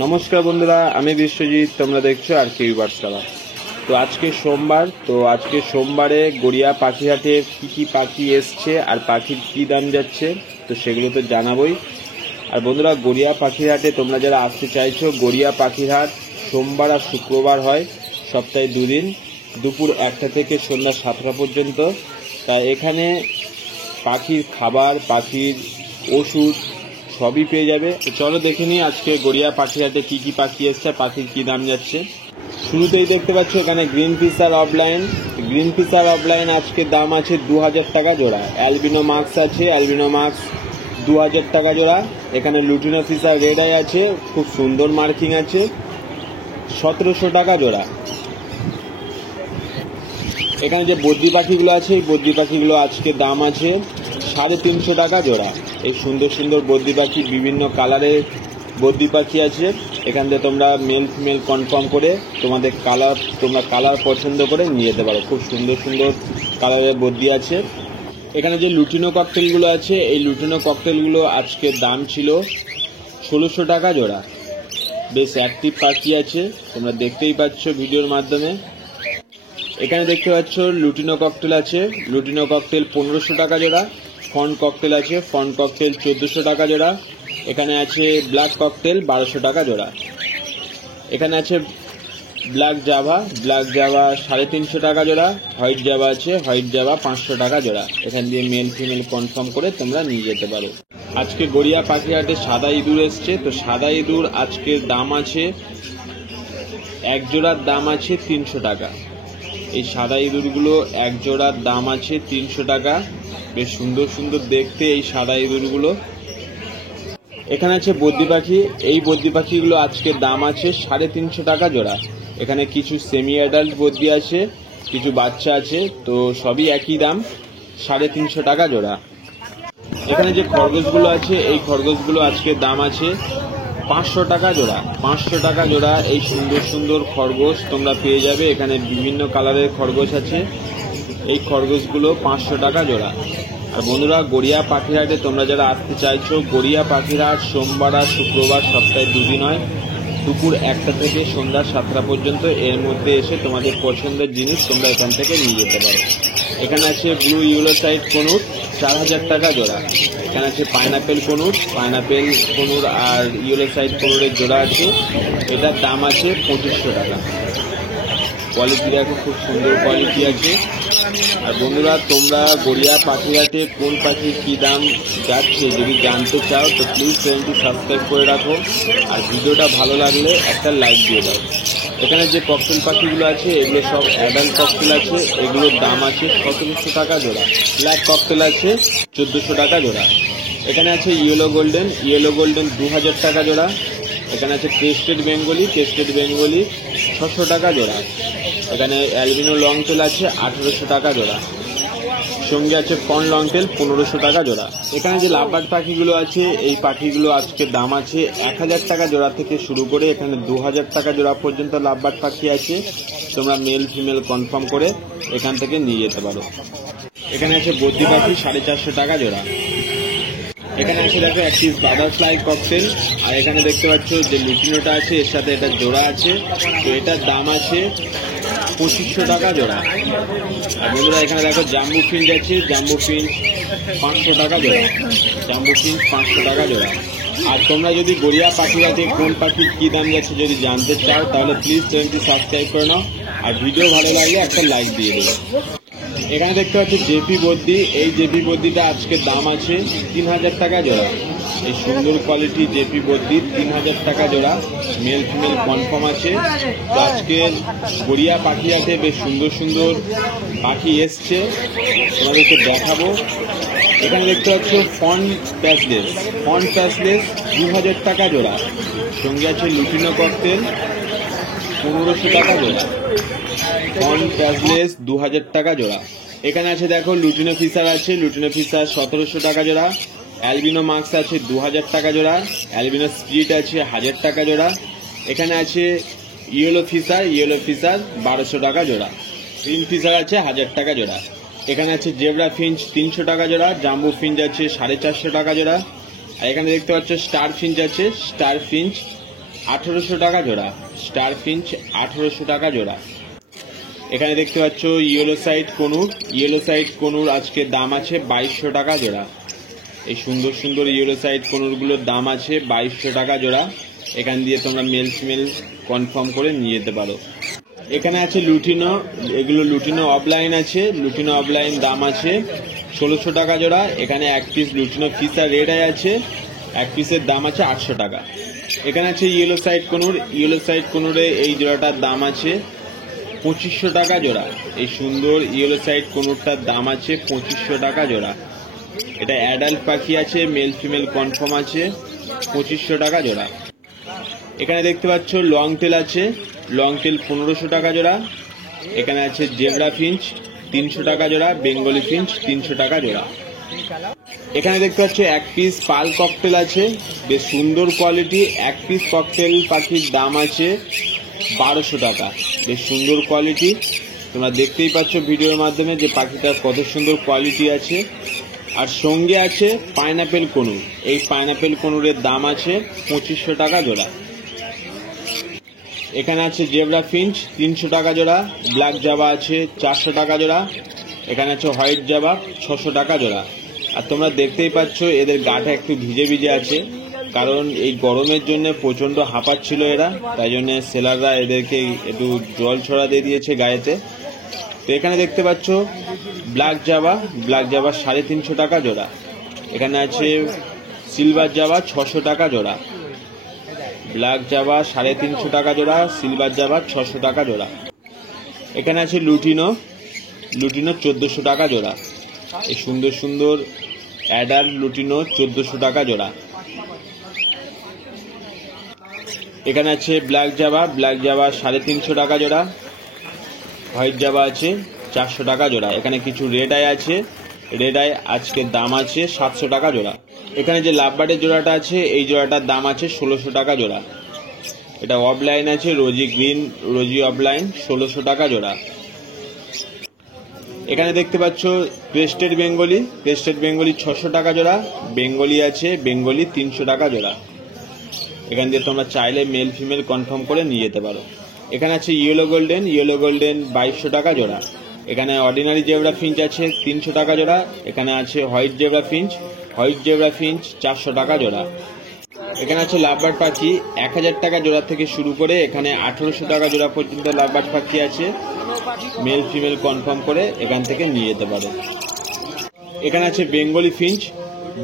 নমস্কার বন্ধুরা, আমি বিশ্বজিৎ। তোমরা দেখছো আর কে বার্ডস কালার। তো আজকে সোমবার, সোমবারে গড়িয়া পাখিহাটে কি কি পাখি এসছে আর পাখির কি দাম যাচ্ছে তো সেগুলো তো জানাবোই। আর বন্ধুরা, গড়িয়া পাখিহাটে তোমরা যারা আসতে চাইছো, গড়িয়া পাখিহাট সোমবার আর শুক্রবার হয়, সপ্তাহে দুদিন, দুপুর 1টা থেকে সন্ধ্যা 7টা পর্যন্ত। তাই এখানে পাখির খাবার, পাখির ওষুধ সবই পেয়ে যাবে। তো চলো দেখে নিই আজকে গড়িয়া পাখিহাটে কি কি পাখি এসছে, পাখির কি দাম যাচ্ছে। শুরুতেই দেখতে পাচ্ছ এখানে গ্রিন ফিশার অফলাইন আজকে দাম আছে 2000 টাকা জোড়া। অ্যালবিনো মাস্ক আছে, অ্যালবিনো মাস্ক 2000 টাকা জোড়া। এখানে লুটিনো ফিশার রেড আই আছে, খুব সুন্দর মার্কিং আছে, 1700 টাকা জোড়া। এখানে যে বদ্রি পাখিগুলো আছে, এই বদ্রি পাখিগুলো আজকে দাম আছে 350 টাকা জোড়া। এই সুন্দর সুন্দর বদ্রি পাখি, বিভিন্ন কালারের বদ্রি পাখি আছে। এখান থেকে তোমরা মেল ফিমেল কনফার্ম করে তোমরা কালার পছন্দ করে নিয়ে যেতে পারো। খুব সুন্দর সুন্দর কালারের বদ্রি আছে। এখানে যে লুটিনো ককটেলগুলো আছে, এই লুটিনো ককটেলগুলো আজকে দাম ছিল 1600 টাকা জোড়া। বেশ অ্যাক্টিভ পাখি আছে, তোমরা দেখতেই পাচ্ছ ভিডিওর মাধ্যমে। এখানে দেখতে পাচ্ছ লুটিনো ককটেল আছে, লুটিনো ককটেল 1500 টাকা জোড়া। ফন্ট ককটেল আছে, ফন্ট ককটেল 1400 টাকা জোড়া। এখানে আছে ব্ল্যাক ককটেল 1200 টাকা জোড়া। এখানে আছে ব্ল্যাক জাভা 350 টাকা জোড়া। হোয়াইট জাভা আছে, হোয়াইট জাভা 500 টাকা জোড়া। এখান দিয়ে মেল ফিমেল কনফার্ম করে তোমরা নিয়ে যেতে পারো। আজকে গড়িয়া পাখিহাটে সাদা ইঁদুর এসছে। তো সাদা ইঁদুর আজকের দাম আছে, এক জোড়ার দাম আছে 300 টাকা। এই সাদা ইঁদুরগুলো এক জোড়ার দাম আছে 300 টাকা। বেশ সুন্দর সুন্দর দেখতে এই সাদা ইঁদুরগুলো। এখানে আছে বদ্রি পাখি, এই বদ্রি পাখিগুলো আজকের দাম আছে 350 টাকা জোড়া। এখানে কিছু সেমি অ্যাডাল্ট বদ্রি আছে, কিছু বাচ্চা আছে, তো সবই একই দাম, 350 টাকা জোড়া। এখানে যে খরগোশগুলো আছে, এই খরগোশগুলো আজকের দাম আছে 500 টাকা জোড়া। 500 টাকা জোড়া এই সুন্দর সুন্দর খরগোশ তোমরা পেয়ে যাবে। এখানে বিভিন্ন কালারের খরগোশ আছে, এই খরগোশগুলো 500 টাকা জোড়া। আর বন্ধুরা, গড়িয়া পাখিহাটে তোমরা যারা আসতে চাইছো, গড়িয়া পাখিহাট সোমবার আর শুক্রবার সপ্তাহে দুদিন হয়, দুপুর 1টা থেকে সন্ধ্যা 7টা পর্যন্ত। এর মধ্যে এসে তোমাদের পছন্দের জিনিস তোমরা এখান থেকে নিয়ে যেতে পারো। এখানে আছে ব্লু ইউলোসাইড কনুর 4000 টাকা জোড়া। এখানে আছে পাইনাপেল কনুর আর ইউলোসাইড কনুরের জোড়া আছে, এটার দাম আছে 2500 টাকা। কোয়ালিটি দেখো, খুব সুন্দর কোয়ালিটি আছে। আর বন্ধুরা, তোমরা গড়িয়া পাখিহাটে কোন পাখির কী দাম যাচ্ছে যদি জানতে চাও, তো প্লিজ চ্যানেলটি সাবস্ক্রাইব করে রাখো। আর ভিডিওটা ভালো লাগলে একটা লাইক দিয়ে দাও। এখানে যে ককটেল পাখিগুলো আছে, এগুলো সব অ্যাডাল্ট ককটেল আছে, এগুলোর দাম আছে 1700 টাকা জোড়া। ব্ল্যাক ককটেল আছে 1400 টাকা জোড়া। এখানে আছে ইয়েলো গোল্ডেন 2000 টাকা জোড়া। এখানে আছে ক্রেস্টেড বেঙ্গলি 600 টাকা জোড়া। এখানে অ্যালবিনো লং টেল আছে 1800 টাকা জোড়া। সঙ্গে আছে ফন লং টেল 1500 টাকা জোড়া। এখানে যে লাভবার্ড পাখিগুলো আছে, এই পাখিগুলো আজকে দাম আছে 1000 টাকা জোড়া থেকে শুরু করে এখানে 2000 টাকা জোড়া পর্যন্ত লাভবার্ড পাখি আছে। তোমরা মেল ফিমেল কনফার্ম করে এখান থেকে নিয়ে যেতে পারো। এখানে আছে বদ্রি পাখি 450 টাকা জোড়া। এখানে আছে দেখো একটি বাটারফ্লাই ককটেল। আর এখানে দেখতে পাচ্ছ যে লুটিনোটা আছে, এর সাথে এটা জোড়া আছে, তো এটার দাম আছে 2500 টাকা জোড়া। আর বন্ধুরা, এখানে দেখো জাম্বু ফিঞ্চ আছে, জাম্বু ফিঞ্চ 500 টাকা জোড়া। জাম্বু ফিঞ্চ 500 টাকা জোড়া। আর তোমরা যদি গড়িয়া পাখিহাটে কোন পাখির কী দাম যাচ্ছে যদি জানতে চাও, তাহলে প্লিজ চ্যানেলটি সাবস্ক্রাইব করে নাও। আর ভিডিও ভালো লাগলে একটা লাইক দিয়ে দেবে। এখানে দেখতে পাচ্ছি জেপি বদ্রি, এই জেপি বদ্রিটা আজকের দাম আছে 3000 টাকা জোড়া। এই সুন্দর কোয়ালিটি জেপি বদ্রি 3000 টাকা জোড়া। মেল ফিমেল কনফার্ম আছে। তো আজকের গড়িয়া পাখিহাটে বেশ সুন্দর সুন্দর পাখি এসছে, তোমাদেরকে দেখাবো। এখানে দেখতে পাচ্ছ ফন্ট প্যাসলেস 2000 টাকা জোড়া। সঙ্গে আছে লুটিনো ককটেল 1500 টাকা জোড়া। ফন্ট প্যাসলেস 2000 টাকা জোড়া। এখানে আছে দেখো লুটিনো ফিশার আছে, লুটিনো ফিশার 1700 টাকা জোড়া। অ্যালবিনো মাস্ক আছে 2000 টাকা জোড়া। অ্যালবিনো স্প্রিট আছে 1000 টাকা জোড়া। এখানে আছে ইয়েলো ফিশার 1200 টাকা জোড়া। গ্রিন ফিশার আছে 1000 টাকা জোড়া। এখানে আছে জেব্রা ফিঞ্চ 300 টাকা জোড়া। জাম্বু ফিঞ্চ আছে 450 টাকা জোড়া। আর এখানে দেখতে পাচ্ছ স্টার ফিঞ্চ আছে, স্টার ফিঞ্চ 1800 টাকা জোড়া। স্টার ফিঞ্চ 1800 টাকা জোড়া। এখানে দেখতে পাচ্ছ yellow side conure. Yellow side conure আজকে দাম আছে 2200 টাকা জোড়া। এই সুন্দর সুন্দর ইয়েলো সাইড কনুরগুলোর দাম আছে 2200 টাকা জোড়া। এখান দিয়ে তোমরা মেল ফিমেল কনফার্ম করে নিয়ে যেতে পারো। এখানে আছে লুটিনো, এগুলো লুটিনো অফলাইন আছে। লুটিনো অফলাইন দাম আছে 1600 টাকা জোড়া। এখানে এক পিস লুটিনো ফিসা রেড আই আছে, এক পিসের দাম আছে 800 টাকা। এখানে আছে yellow side conure. Yellow side কনুরে এই জোড়াটার দাম আছে 2500 টাকা জোড়া। এই সুন্দর ইয়েলো সাইড কনুরটার দাম আছে 2500 টাকা জোড়া। এটা অ্যাডাল্ট পাখি আছে, মেল ফিমেল কনফার্ম আছে, 2500 টাকা জোড়া। এখানে দেখতে পাচ্ছ লং টেল আছে, লং টেল 1500 টাকা জোড়া। এখানে আছে জেব্রা ফিঞ্চ 300 টাকা জোড়া, বেঙ্গলি ফিঞ্চ 300 টাকা জোড়া। এখানে দেখতে পাচ্ছ এক পিস পাল ককটেল আছে, বেশ সুন্দর কোয়ালিটি। এক পিস ককটেল পাখির দাম আছে 1200 টাকা, বেশ সুন্দর কোয়ালিটি। তোমরা দেখতেই পাচ্ছ ভিডিওর মাধ্যমে যে পাখিটার কত সুন্দর কোয়ালিটি আছে। আর সঙ্গে আছে পাইনাপেল কনুর। এই পাইনাপেল কনুরের দাম আছে 2500 টাকা জোড়া। এখানে আছে জেব্রা ফিঞ্চ 300 টাকা জোড়া। ব্ল্যাক জাভা আছে 400 টাকা জোড়া। এখানে আছে হোয়াইট জাভা 600 টাকা জোড়া। আর তোমরা দেখতেই পাচ্ছ এদের গাটা একটু ভিজে ভিজে আছে, কারণ এই গরমের জন্য প্রচণ্ড হাঁপাচ্ছিল এরা, তাই জন্য সেলাররা এদেরকে একটু জল ছড়া দিয়ে দিয়েছে গায়েতে। তো এখানে দেখতে পাচ্ছ ব্ল্যাক জাভা, ব্ল্যাক জাভা 350 টাকা জোড়া। এখানে আছে সিলভার জাভা 600 টাকা জোড়া। ব্ল্যাক জাভা 350 টাকা জোড়া, সিলভার জাভা 600 টাকা জোড়া। এখানে আছে লুটিনো, লুটিনো 1400 টাকা জোড়া। এই সুন্দর সুন্দর অ্যাডাল্ট লুটিনো 1400 টাকা জোড়া। এখানে আছে ব্ল্যাক জাভা, ব্ল্যাক জাভা 350 টাকা জোড়া। হোয়াইট জাভা আছে 400 টাকা জোড়া। এখানে কিছু রেড আই আছে, রেড আই আজকের দাম আছে 700 টাকা জোড়া। এখানে যে লাভবার্ডের জোড়াটা আছে এই জোড়াটার দাম আছে 1600 টাকা জোড়া। এটা অফলাইন আছে, রোজি গ্রিন, রোজি অফলাইন 1600 টাকা জোড়া। এখানে দেখতে পাচ্ছ ক্রেস্টেড বেঙ্গলি, ক্রেস্টেড বেঙ্গলি 600 টাকা জোড়া। বেঙ্গলি আছে, বেঙ্গলি 300 টাকা জোড়া। এখান দিয়ে তোমরা চাইলে মেল ফিমেল কনফার্ম করে নিয়ে যেতে পারো। এখানে আছে ইয়েলো গোল্ডেন, ইয়েলো গোল্ডেন 2200 টাকা জোড়া। এখানে অর্ডিনারি জেব্রা ফিঞ্চ আছে 300 টাকা জোড়া। এখানে আছে white zebra Finch, white zebra Finch 400 টাকা জোড়া। এখানে আছে লাভবার্ড পাখি 1000 টাকা জোড়া থেকে শুরু করে এখানে 1800 টাকা জোড়া পর্যন্ত লাভবার্ড পাখি আছে। মেল ফিমেল কনফার্ম করে এখান থেকে নিয়ে যেতে পারো। এখানে আছে বেঙ্গলি ফিঞ্চ,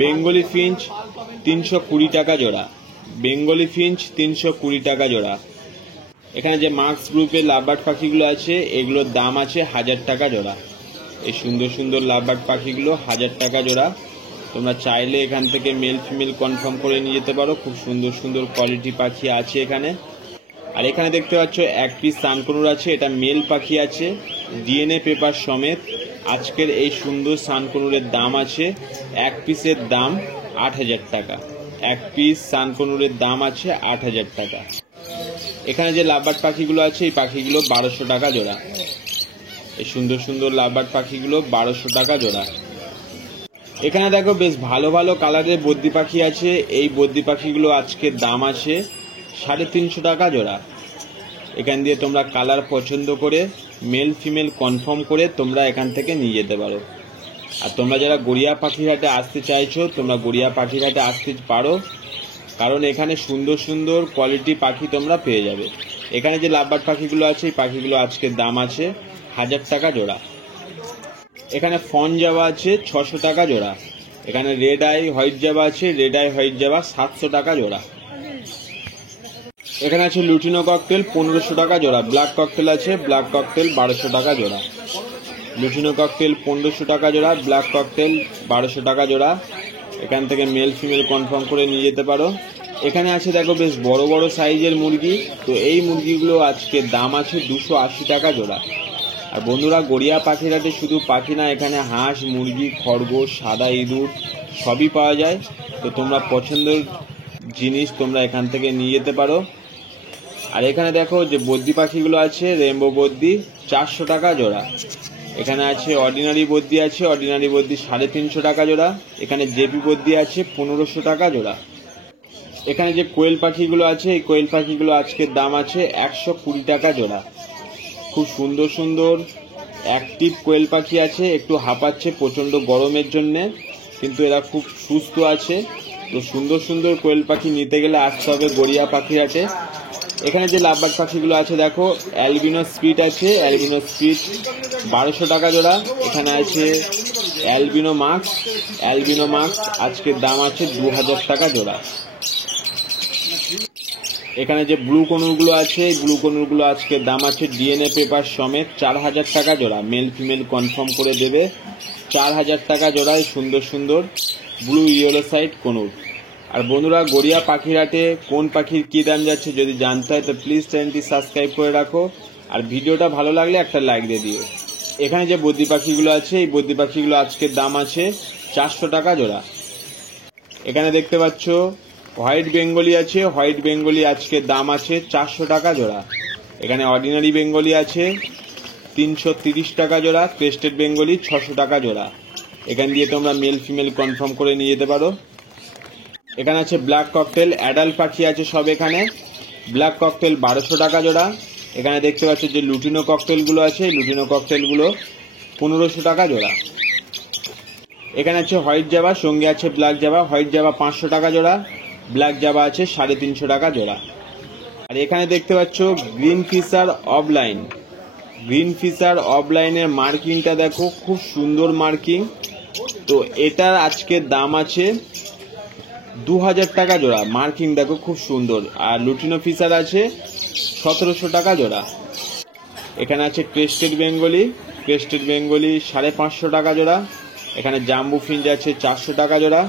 বেঙ্গলি ফিঞ্চ 320 টাকা জোড়া। বেঙ্গলি ফিঞ্চ 320 টাকা জোড়া। এখানে যে মার্কস গ্রুপের লাভবার্ড পাখিগুলো আছে এগুলোর দাম আছে 1000 টাকা জোড়া। এই সুন্দর সুন্দর লাভবার্ড পাখিগুলো 1000 টাকা জোড়া। তোমরা চাইলে এখান থেকে মেল ফিমেল কনফার্ম করে নিয়ে যেতে পারো। খুব সুন্দর সুন্দর কোয়ালিটি পাখি আছে এখানে। আর এখানে দেখতে পাচ্ছ এক পিস সানকনুর আছে, এটা মেল পাখি আছে ডিএনএ পেপার সমেত। আজকের এই সুন্দর সানকনুরের দাম আছে এক পিসের দাম 8000 টাকা। এক পিস সানকনুরের দাম আছে 8000 টাকা। এখানে যে লাভবার্ড পাখিগুলো আছে এই পাখিগুলো 1200 টাকা জোড়া। এই সুন্দর সুন্দর লাভবার্ড পাখিগুলো 1200 টাকা জোড়া। এখানে দেখো বেশ ভালো ভালো কালারের বদ্রি পাখি আছে। এই বদ্রি পাখিগুলো আজকের দাম আছে 350 টাকা জোড়া। এখান দিয়ে তোমরা কালার পছন্দ করে মেল ফিমেল কনফার্ম করে তোমরা এখান থেকে নিয়ে যেতে পারো। আর তোমরা যারা গড়িয়া পাখিরহাটে আসতে চাইছো তোমরা গড়িয়া পাখিরহাটে আসতে পারো, কারণ এখানে সুন্দর সুন্দর কোয়ালিটি পাখি তোমরা পেয়ে যাবে। এখানে যে লাভবার্ড পাখিগুলো আছে এই পাখিগুলো আজকের দাম আছে 1000 টাকা জোড়া। এখানে ফন জাভা আছে 600 টাকা জোড়া। এখানে রেড আই হোয়াইট জাভা আছে, রেড আই হোয়াইট জাভা 700 টাকা জোড়া। এখানে আছে লুটিনো ককটেল 1500 টাকা জোড়া। ব্ল্যাক ককটেল আছে, ব্ল্যাক ককটেল 1200 টাকা জোড়া। লুটিনো ককটেল 1500 টাকা জোড়া, ব্ল্যাক ককটেল 1200 টাকা জোড়া। এখান থেকে মেল ফিমেল কনফার্ম করে নিয়ে যেতে পারো। এখানে আছে দেখো বেশ বড় বড় সাইজের মুরগি, তো এই মুরগিগুলো আজকে দাম আছে 280 টাকা জোড়া। আর বন্ধুরা গড়িয়া পাখিরহাটে শুধু পাখি না, এখানে হাঁস, মুরগি, খরগোশ, সাদা ইঁদুর সবই পাওয়া যায়। তো তোমরা পছন্দের জিনিস তোমরা এখান থেকে নিয়ে যেতে পারো। আর এখানে দেখো যে বদ্রি পাখিগুলো আছে, রেইনবো বদ্রি 400 টাকা জোড়া। এখানে আছে অর্ডিনারি বদ্রি আছে, অর্ডিনারি বদ্রি 350 টাকা জোড়া। এখানে জেপি বদ্রি আছে 1500 টাকা জোড়া। এখানে যে কোয়েল পাখিগুলো আছে, এই কোয়েল পাখিগুলো আজকের দাম আছে 120 টাকা জোড়া। খুব সুন্দর সুন্দর অ্যাক্টিভ কোয়েল পাখি আছে, একটু হাঁপাচ্ছে প্রচণ্ড গরমের জন্যে, কিন্তু এরা খুব সুস্থ আছে। তো সুন্দর সুন্দর কোয়েল পাখি নিতে গেলে আসতে হবে গড়িয়া পাখিরহাটে। এখানে যে লাভবার্ড পাখিগুলো আছে দেখো, অ্যালবিনো স্পিড আছে, অ্যালবিনো স্পিড 1200 টাকা জোড়া। এখানে আছে অ্যালবিনো মাক্স, অ্যালবিনো মাক্স আজকের দাম আছে 2000 টাকা জোড়া। এখানে যে ব্লু কনুরগুলো আছে, এই ব্লু কনুরগুলো আজকের দাম আছে ডিএনএ পেপার সমেত 4000 টাকা জোড়া। মেল ফিমেল কনফার্ম করে দেবে। 4000 টাকা জোড়ায় সুন্দর সুন্দর ব্লু ইয়েলো সাইড কনুর। আর বন্ধুরা, গড়িয়া পাখিরহাটে কোন পাখির কী দাম যাচ্ছে যদি জানতে হয় তো প্লিজ চ্যানেলটি সাবস্ক্রাইব করে রাখো, আর ভিডিওটা ভালো লাগলে একটা লাইক দিয়ে দিও। এখানে যে বদ্রি পাখিগুলো আছে, এই বদ্রি পাখিগুলো আজকের দাম আছে 400 টাকা জোড়া। এখানে দেখতে পাচ্ছ হোয়াইট বেঙ্গলি আছে, হোয়াইট বেঙ্গলি আজকের দাম আছে 400 টাকা জোড়া। এখানে অর্ডিনারি বেঙ্গলি আছে 330 টাকা জোড়া, ক্রেস্টেড বেঙ্গলি 600 টাকা জোড়া। এখান দিয়ে তোমরা মেল ফিমেল কনফার্ম করে নিয়ে যেতে পারো। এখানে আছে ব্ল্যাক ককটেল, অ্যাডাল্ট পাখি আছে সব। এখানে ব্ল্যাক ককটেল 1200 টাকা জোড়া। এখানে দেখতে পাচ্ছ যে লুটিনো ককটেলগুলো আছে, লুটিনো ককটেলগুলো 1500 টাকা জোড়া। এখানে আছে হোয়াইট জাবা, সঙ্গে আছে ব্ল্যাক জাবা। হোয়াইট জাবা 500 টাকা জোড়া, ব্ল্যাক জাবা আছে 350 টাকা জোড়া। আর এখানে দেখতে পাচ্ছ green fisher offline, green fisher অফলাইনের মার্কিংটা দেখো, খুব সুন্দর মার্কিং। তো এটার আজকের দাম আছে 2000 টাকা জোড়া। মার্কিং দেখো খুব সুন্দর। আর লুটিনো ফিশার আছে 1700 টাকা জোড়া। এখানে আছে ক্রেস্টেড বেঙ্গলি, ক্রেস্টেড বেঙ্গলি 550 টাকা জোড়া। এখানে জাম্বু ফিঞ্চ আছে 400 টাকা জোড়া।